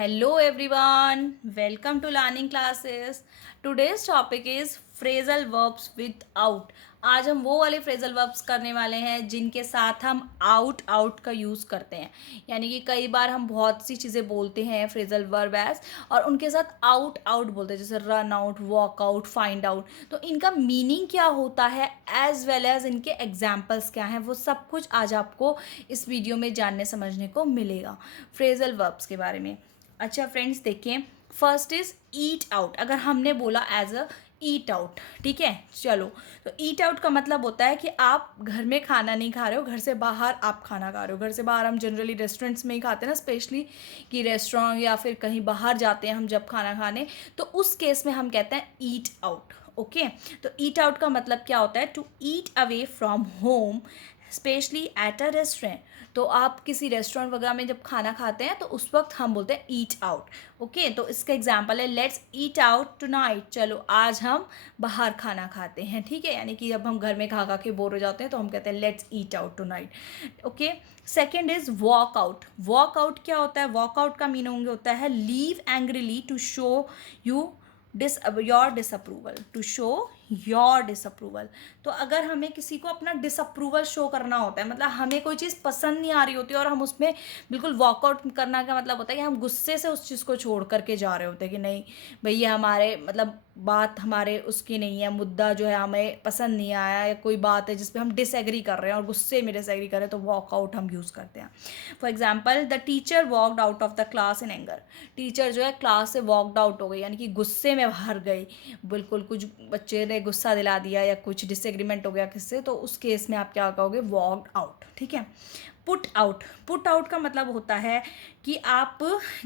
Hello everyone, welcome to learning classes. Today's topic is phrasal verbs with out. आज हम वो वाले phrasal verbs करने वाले हैं जिनके साथ हम out का यूज़ करते हैं. यानी कि कई बार हम बहुत सी चीज़ें बोलते हैं phrasal verb as और उनके साथ out बोलते हैं, जैसे run out, walk out, find out. तो इनका मीनिंग क्या होता है एज वेल एज इनके एग्जाम्पल्स क्या हैं, वो सब कुछ आज आपको इस वीडियो में जानने समझने को मिलेगा phrasal verbs के बारे में. अच्छा फ्रेंड्स, देखिए, फर्स्ट इज ईट आउट. अगर हमने बोला एज अ ईट आउट, ठीक है, चलो, तो ईट आउट का मतलब होता है कि आप घर में खाना नहीं खा रहे हो, घर से बाहर आप खाना खा रहे हो. घर से बाहर हम जनरली रेस्टोरेंट्स में ही खाते हैं ना, स्पेशली कि रेस्टोरेंट या फिर कहीं बाहर जाते हैं हम जब खाना खाने, तो उस केस में हम कहते हैं ईट आउट. ओके, तो ईट आउट का मतलब क्या होता है? To eat away from home, specially at a restaurant. तो आप किसी रेस्टोरेंट वगैरह में जब खाना खाते हैं तो उस वक्त हम बोलते हैं ईट आउट. ओके, तो इसका एग्जांपल है लेट्स ईट आउट टुनाइट. चलो आज हम बाहर खाना खाते हैं, ठीक है. यानी कि जब हम घर में खा खा के बोर हो जाते हैं तो हम कहते हैं let's eat out tonight. Okay, second is walk out. Walk out क्या होता है? वॉक आउट का मीनिंग होता है leave angrily to show you your disapproval. To show your disapproval. तो अगर हमें किसी को अपना डिसअप्रूवल शो करना होता है, मतलब हमें कोई चीज़ पसंद नहीं आ रही होती और हम उसमें बिल्कुल वॉकआउट करना का मतलब होता है कि हम गुस्से से उस चीज़ को छोड़ करके जा रहे होते हैं कि नहीं भाई, ये हमारे मतलब बात हमारे उसकी नहीं है, मुद्दा जो है हमें पसंद नहीं आया, या कोई बात है जिस पे हम डिसएग्री कर रहे हैं और गुस्से में डिसएग्री कर रहे हैं, तो वॉकआउट हम यूज़ करते हैं. For example, the teacher walked out of the class in anger. Teacher जो है क्लास से वॉकड आउट हो गई, यानी कि गुस्से में बाहर गई. बिल्कुल कुछ बच्चे ने गुस्सा दिला दिया या कुछ डिसएग्रीमेंट हो गया किससे, तो उस केस में आप क्या कहोगे? Walked out. ठीक है. Put out. पुट आउट का मतलब होता है कि आप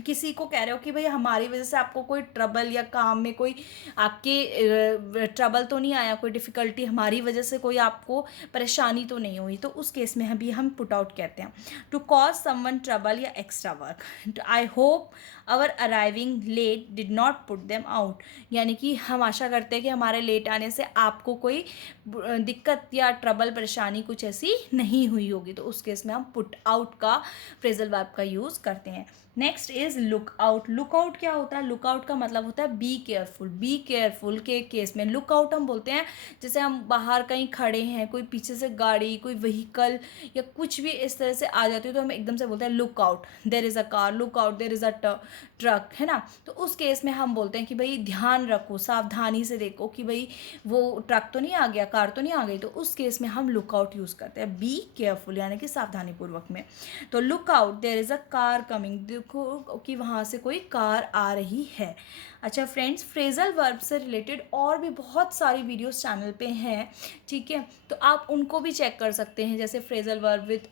किसी को कह रहे हो कि भाई हमारी वजह से आपको कोई ट्रबल या काम में कोई आपके ट्रबल तो नहीं आया, कोई डिफ़िकल्टी हमारी वजह से कोई आपको परेशानी तो नहीं हुई, तो उस केस में भी हम पुट आउट कहते हैं. टू कॉज समवन ट्रबल या extra work. I hope our arriving late did not put them out. यानी कि हम आशा करते हैं कि हमारे लेट आने से आपको कोई दिक्कत या ट्रबल परेशानी कुछ ऐसी नहीं हुई होगी, तो उस केस में हम पुट आउट का फ्रेजल वर्ब का यूज़ करते हैं. Next is look out. Look out क्या होता है? लुक आउट का मतलब होता है बी केयरफुल. बी केयरफुल के केस में लुक आउट हम बोलते हैं, जैसे हम बाहर कहीं खड़े हैं, कोई पीछे से गाड़ी, कोई व्हीकल या कुछ भी इस तरह से आ जाती है, तो हम एकदम से बोलते हैं look out, there is a car. Look out, there is a truck, है ना. तो उस केस में हम बोलते हैं कि भाई ध्यान रखो, सावधानी से देखो कि भाई वो ट्रक तो नहीं आ गया, कार तो नहीं आ गई. तो उस केस में हम लुक आउट यूज़ करते हैं, बी केयरफुल यानी कि सावधानीपूर्वक में. तो look out, there is a car coming. देखो कि वहाँ से कोई कार आ रही है. अच्छा फ्रेंड्स, फ्रेजल वर्ब से रिलेटेड और भी बहुत सारी वीडियोस चैनल पे हैं, ठीक है, तो आप उनको भी चेक कर सकते हैं. जैसे फ्रेजल वर्ब विथ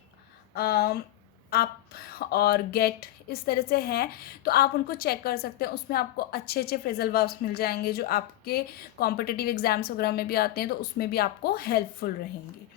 आप और गेट, इस तरह से हैं, तो आप उनको चेक कर सकते हैं. उसमें आपको अच्छे अच्छे फ्रेजल वर्ब्स मिल जाएंगे जो आपके कॉम्पिटिटिव एग्जाम्स वगैरह में भी आते हैं, तो उसमें भी आपको हेल्पफुल रहेंगे.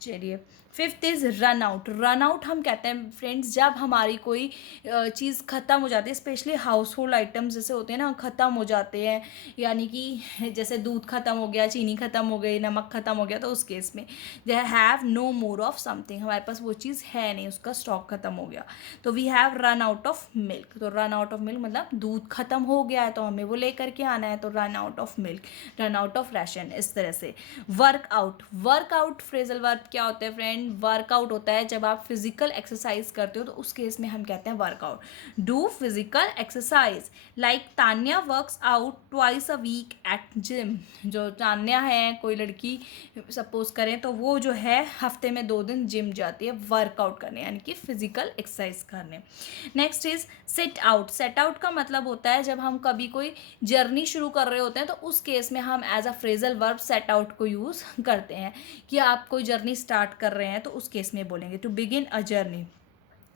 चलिए, fifth is run out. Run out हम कहते हैं फ्रेंड्स जब हमारी कोई चीज़ ख़त्म हो जाती है, स्पेशली हाउस होल्ड आइटम्स जैसे होते हैं ना, ख़त्म हो जाते हैं. यानी कि जैसे दूध ख़त्म हो गया, चीनी ख़त्म हो गई, नमक ख़त्म हो गया, तो उस केस में they have no more of something, हमारे पास वो चीज़ है नहीं, उसका स्टॉक ख़त्म हो गया, तो we have run out of milk. तो रन आउट ऑफ मिल्क मतलब दूध ख़त्म हो गया है तो हमें वो लेकर के आना है, तो run out of milk, run out of ration, इस तरह से. वर्कआउट. वर्कआउट फ्रेजल वर्ब क्या होता है फ्रेंड? वर्कआउट होता है जब आप फिजिकल एक्सरसाइज करते हो, तो उस केस में हम कहते हैं workout. Do physical exercise. Like Tanya works out twice a week at gym. जो तान्या है, कोई लड़की सपोज करें, तो वो जो है हफ्ते में 2 दिन जिम जाती है वर्कआउट करने, यानी कि फिजिकल एक्सरसाइज करने. Next is set out. Set out का मतलब होता है जब हम कभी कोई जर्नी शुरू कर रहे होते हैं, तो उस केस में हम as a phrasal verb set out को यूज़ करते हैं. कि आप कोई जर्नी स्टार्ट कर रहे हैं, तो उस केस में बोलेंगे to begin a journey.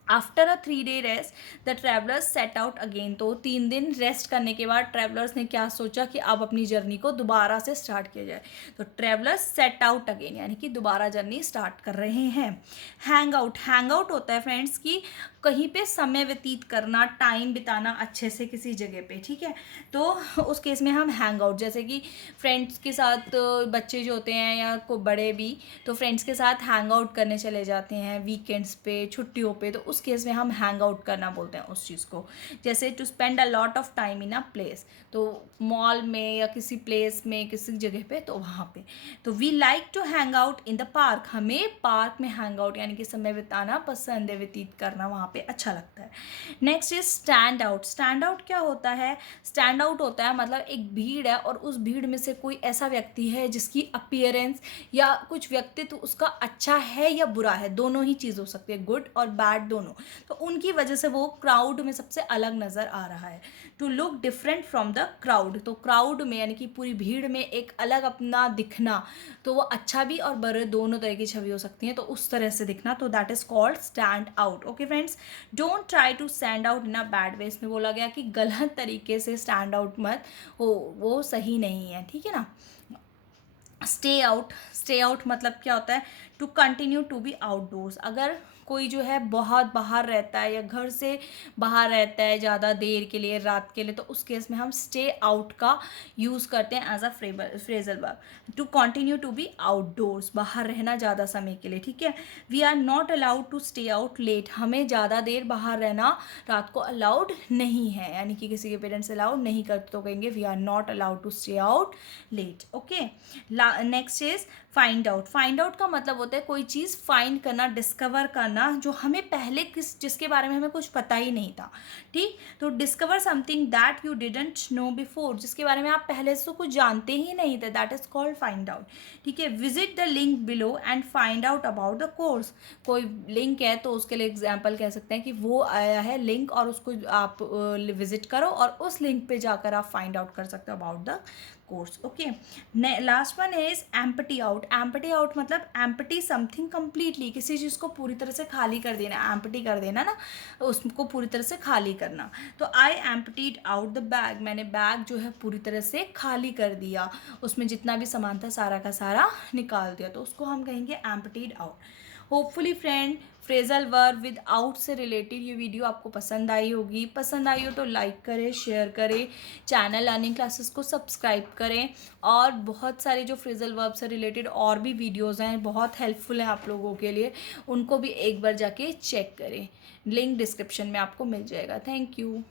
After a 3 day rest the travellers set out again. तो 3 दिन रेस्ट करने के बाद ट्रैवलर्स ने क्या सोचा कि अब अपनी जर्नी को दोबारा से स्टार्ट किया जाए, तो ट्रैवलर्स सेट आउट अगेन, यानी कि दोबारा जर्नी स्टार्ट कर रहे हैं. Hang out. हैंग आउट होता है फ्रेंड्स कि कहीं पे समय व्यतीत करना, टाइम बिताना अच्छे से किसी जगह पे, ठीक है। तो उस केस में हम हैंग आउट, जैसे कि फ्रेंड्स के साथ बच्चे जो होते हैं या को बड़े भी, तो फ्रेंड्स के साथ हैंग आउट करने चले जाते हैं वीकेंड्स पे, छुट्टियों पे, तो उस केस में हम हैंग आउट करना बोलते हैं उस चीज़ को। जैसे to spend a lot of time in a place, तो मॉल में या किसी प्लेस में, किसी जगह पे, तो वहाँ पे। तो we like to hang out in the park, हमें पार्क में हैंग आउट यानी कि समय बिताना पसंद है, व्यतीत करना वहाँ पे अच्छा लगता है। Next is stand out. Stand out क्या होता है? स्टैंड आउट होता है मतलब एक भीड़ है और उस भीड़ में से कोई ऐसा व्यक्ति है जिसकी अपीयरेंस या कुछ व्यक्तित्व उसका अच्छा है या बुरा है, दोनों ही चीज़ हो सकती है, गुड और बैड दोनों, तो उनकी वजह से वो क्राउड में सबसे अलग नज़र आ रहा है। To look different from the crowd, तो क्राउड में यानी कि पूरी भीड़ में एक अलग अपना दिखना, तो वो अच्छा भी और बुरे दोनों तरह की छवि हो सकती है, तो उस तरह से दिखना, तो that is called stand out. Okay friends, don't try to stand out in a bad way, इसमें बोला गया कि गलत तरीके से स्टैंड आउट मत हो, वो सही नहीं है, ठीक है ना। स्टे आउट, स्टे आउट मतलब क्या होता है? To continue to be outdoors, अगर कोई जो है बहुत बाहर रहता है या घर से बाहर रहता है ज़्यादा देर के लिए, रात के लिए, तो उस केस में हम स्टे आउट का यूज़ करते हैं as a phrasal verb. To continue to be outdoors, बाहर रहना ज़्यादा समय के लिए, ठीक है। We are not allowed to stay out late, हमें ज़्यादा देर बाहर रहना रात को अलाउड नहीं है, यानी कि किसी के पेरेंट्स अलाउड नहीं करते तो कहेंगे we are not allowed to stay out late. Okay, next is find out. Find out का मतलब होता है कोई चीज़ फाइंड करना, डिस्कवर करना, जो हमें पहले जिसके बारे में हमें कुछ पता ही नहीं था, ठीक। तो discover something that you didn't know before, जिसके बारे में आप पहले से कुछ जानते ही नहीं थे, that is called find out, ठीक है। Visit the link below and find out about the course, कोई लिंक है तो उसके लिए एग्जाम्पल कह सकते हैं कि वो आया है लिंक और उसको आप विजिट करो और उस लिंक पे जाकर आप फाइंड आउट कर सकते हो about the course. Okay, last one is empty out. Empty out मतलब एम्प्टी समथिंग कंप्लीटली, किसी चीज़ को पूरी तरह से खाली कर देना, एम्प्टी कर देना ना, उसको पूरी तरह से खाली करना। तो आई एम्प्टीड आउट द बैग, मैंने बैग जो है पूरी तरह से खाली कर दिया, उसमें जितना भी सामान था सारा का सारा निकाल दिया, तो उसको हम कहेंगे emptied out. Hopefully friend, phrasal verb with out से रिलेटेड ये वीडियो आपको पसंद आई होगी। पसंद आई हो तो लाइक करें, शेयर करें, चैनल लर्निंग क्लासेस को सब्सक्राइब करें, और बहुत सारे जो फ्रेजल वर्ब से रिलेटेड और भी वीडियोज़ हैं, बहुत हेल्पफुल हैं आप लोगों के लिए, उनको भी एक बार जाके चेक करें, लिंक डिस्क्रिप्शन में आपको मिल जाएगा। Thank you.